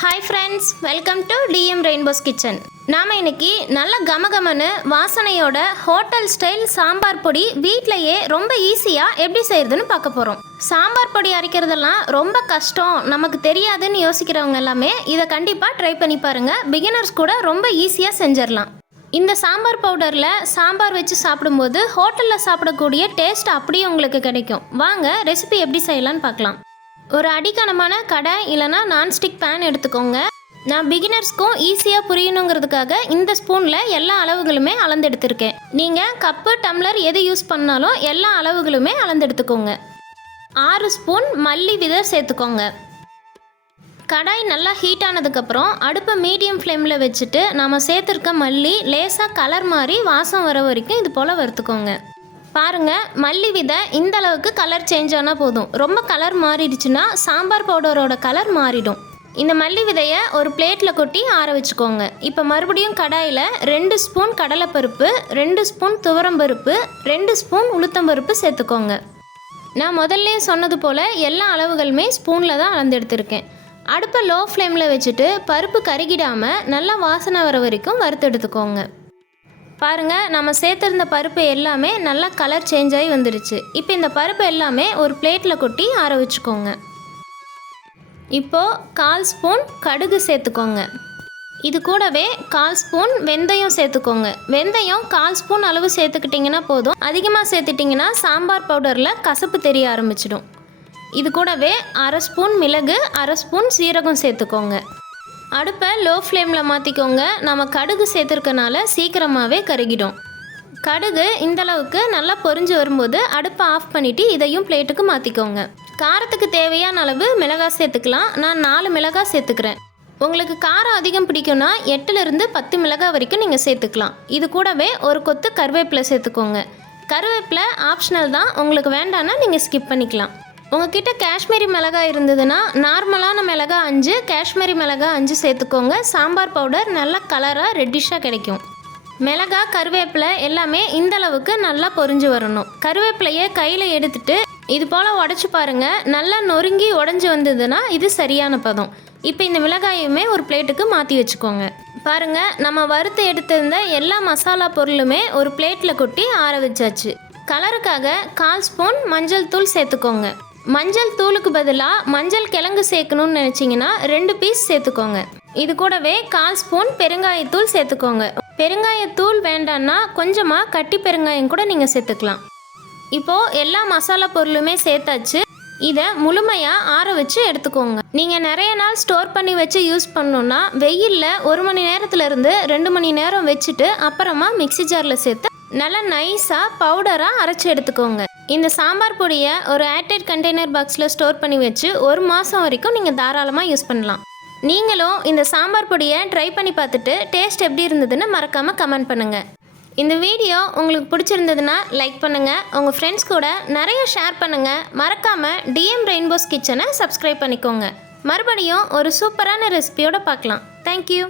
Hi friends welcome to TM Rainbows Kitchen நாம் இன்னைக்கு நல்ல கமகமனு வாசனையோட ஹோட்டல் ஸ்டைல் சாம்பார் பொடி வீட்டிலையே ரொம்ப ஈஸியாக எப்படி செய்கிறதுன்னு பார்க்க போகிறோம் சாம்பார் பொடி அரைக்கிறதெல்லாம் ரொம்ப கஷ்டம் நமக்கு தெரியாதுன்னு யோசிக்கிறவங்க எல்லாமே இதை கண்டிப்பாக ட்ரை பண்ணி பாருங்கள் பிகினர்ஸ் கூட ரொம்ப ஈஸியாக செஞ்சிடலாம். இந்த சாம்பார் பவுடரில் சாம்பார் வச்சு சாப்பிடும்போது ஹோட்டலில் சாப்பிடக்கூடிய டேஸ்ட் அப்படியே உங்களுக்கு கிடைக்கும். வாங்க ரெசிபி எப்படி செய்யலான்னு பார்க்கலாம். ஒரு அடிக்கனமான கடை இல்லைனா நான்ஸ்டிக் பேன் எடுத்துக்கோங்க. நான் பிகினர்ஸ்க்கும் ஈஸியாக புரியணுங்கிறதுக்காக இந்த ஸ்பூனில் எல்லா அளவுகளுமே அளந்தெடுத்திருக்கேன். நீங்கள் கப்பு டம்ளர் எது யூஸ் பண்ணாலும் எல்லா அளவுகளுமே அளந்தெடுத்துக்கோங்க. ஆறு ஸ்பூன் மல்லி விதை சேர்த்துக்கோங்க. கடாய் நல்லா ஹீட் ஆனதுக்கப்புறம் அடுப்பை மீடியம் ஃப்ளேமில் வச்சுட்டு நாம் சேர்த்துருக்க மல்லி லேசாக கலர் மாதிரி வாசம் வர வரைக்கும் இது போல் வறுத்துக்கோங்க. பாருங்க மல்லி விதை இந்த அளவுக்கு கலர் சேஞ்ச் ஆனால் போதும். ரொம்ப கலர் மாறிடுச்சுன்னா சாம்பார் பவுடரோட கலர் மாறிடும். இந்த மல்லி விதையை ஒரு பிளேட்டில் கொட்டி ஆற வச்சுக்கோங்க. இப்போ மறுபடியும் கடாயில் ரெண்டு ஸ்பூன் கடலைப்பருப்பு ரெண்டு ஸ்பூன் துவரம்பருப்பு ரெண்டு ஸ்பூன் உளுத்தம்பருப்பு சேர்த்துக்கோங்க. நான் முதல்லே சொன்னது போல் எல்லா அளவுகளுமே ஸ்பூனில் தான் அளந்தெடுத்திருக்கேன். அடுப்பை லோ ஃப்ளேமில் வச்சுட்டு பருப்பு கருகிடாமல் நல்லா வாசனை வர வரைக்கும் வறுத்தெடுத்துக்கோங்க. பாருங்கள் நம்ம சேர்த்துருந்த பருப்பு எல்லாமே நல்லா கலர் சேஞ்ச் ஆகி வந்துடுச்சு இப்போ இந்த பருப்பு எல்லாமே ஒரு பிளேட்டில் கொட்டி ஆற வச்சுக்கோங்க. இப்போது கால் ஸ்பூன் கடுகு சேர்த்துக்கோங்க. இது கூடவே கால் ஸ்பூன் வெந்தயம் சேர்த்துக்கோங்க. வெந்தயம் கால் ஸ்பூன் அளவு சேர்த்துக்கிட்டிங்கன்னா போதும். அதிகமாக சேர்த்துட்டிங்கன்னா சாம்பார் பவுடரில் கசப்பு தெரிய ஆரம்பிச்சிடும். இது கூடவே அரை ஸ்பூன் மிளகு அரை ஸ்பூன் சீரகம் சேர்த்துக்கோங்க. அடுப்பை லோ ஃப்ளேமில் மாற்றிக்கோங்க நம்ம கடுகு சேர்த்துருக்கனால சீக்கிரமாகவே கருகிடும். கடுகு இந்தளவுக்கு நல்லா பொரிஞ்சு வரும்போது அடுப்பை ஆஃப் பண்ணிவிட்டு இதையும் பிளேட்டுக்கு மாற்றிக்கோங்க காரத்துக்கு தேவையான அளவு மிளகாய் சேர்த்துக்கலாம். நான் நாலு மிளகாய் சேர்த்துக்கிறேன். உங்களுக்கு காரம் அதிகம் பிடிக்கும்னா எட்டுலேருந்து பத்து மிளகாய் வரைக்கும் நீங்கள் சேர்த்துக்கலாம். இது கூடவே ஒரு கொத்து கருவேப்பிலை சேர்த்துக்கோங்க. கருவேப்பிலை ஆப்ஷனல் தான். உங்களுக்கு வேண்டான்னா நீங்கள் ஸ்கிப் பண்ணிக்கலாம். உங்ககிட்ட காஷ்மீரி மிளகாய் இருந்ததுன்னா நார்மலான மிளகாய் அஞ்சு காஷ்மீரி மிளகாய் அஞ்சு சேர்த்துக்கோங்க. சாம்பார் பவுடர் நல்லா கலராக ரெட்டிஷாக கிடைக்கும். மிளகா கருவேப்பிலை எல்லாமே இந்த அளவுக்கு நல்லா பொரிஞ்சு வரணும். கருவேப்பிலையை கையில் எடுத்துட்டு இது போல் உடச்சி பாருங்கள் நல்லா நொறுங்கி உடஞ்சி வந்ததுன்னா இது சரியான பதம். இப்போ இந்த மிளகாயுமே ஒரு பிளேட்டுக்கு மாற்றி வச்சுக்கோங்க. பாருங்கள் நம்ம வறுத்து எடுத்திருந்த எல்லா மசாலா பொருளுமே ஒரு பிளேட்டில் கொட்டி ஆற வச்சாச்சு. கலருக்காக கால் ஸ்பூன் மஞ்சள் தூள் சேர்த்துக்கோங்க. மஞ்சள் தூளுக்கு பதிலாக மஞ்சள் கிழங்கு சேர்க்கணும்னு நினச்சிங்கன்னா ரெண்டு பீஸ் சேர்த்துக்கோங்க. இது கூடவே கால் ஸ்பூன் பெருங்காயத்தூள் சேர்த்துக்கோங்க. பெருங்காயத்தூள் வேண்டான்னா கொஞ்சமாக கட்டி பெருங்காயம் கூட நீங்கள் சேர்த்துக்கலாம். இப்போது எல்லா மசாலா பொருளுமே சேர்த்தாச்சு. இதை முழுமையாக ஆற வச்சு எடுத்துக்கோங்க. நீங்கள் நிறைய நாள் ஸ்டோர் பண்ணி வச்சு யூஸ் பண்ணணுன்னா வெயிலில் ஒரு மணி நேரத்துலேருந்து ரெண்டு மணி நேரம் வச்சுட்டு அப்புறமா மிக்ஸி ஜாரில் சேர்த்து நல்லா நைஸாக பவுடராக அரைச்சி எடுத்துக்கோங்க. இந்த சாம்பார் பொடியை ஒரு ஏர்டைட் கண்டெய்னர் பாக்ஸில் ஸ்டோர் பண்ணி வச்சு ஒரு மாதம் வரைக்கும் நீங்கள் தாராளமாக யூஸ் பண்ணலாம். நீங்களும் இந்த சாம்பார் பொடியை ட்ரை பண்ணி பார்த்துட்டு டேஸ்ட் எப்படி இருந்ததுன்னு மறக்காமல் கமெண்ட் பண்ணுங்கள் இந்த வீடியோ உங்களுக்கு பிடிச்சிருந்ததுன்னா லைக் பண்ணுங்கள் உங்கள் ஃப்ரெண்ட்ஸ் கூட நிறைய ஷேர் பண்ணுங்கள் மறக்காமல் டிஎம் ரெயின்போஸ் கிச்சனை சப்ஸ்கிரைப் பண்ணிக்கோங்க. மறுபடியும் ஒரு சூப்பரான ரெசிபியோடு பார்க்கலாம். தேங்க்யூ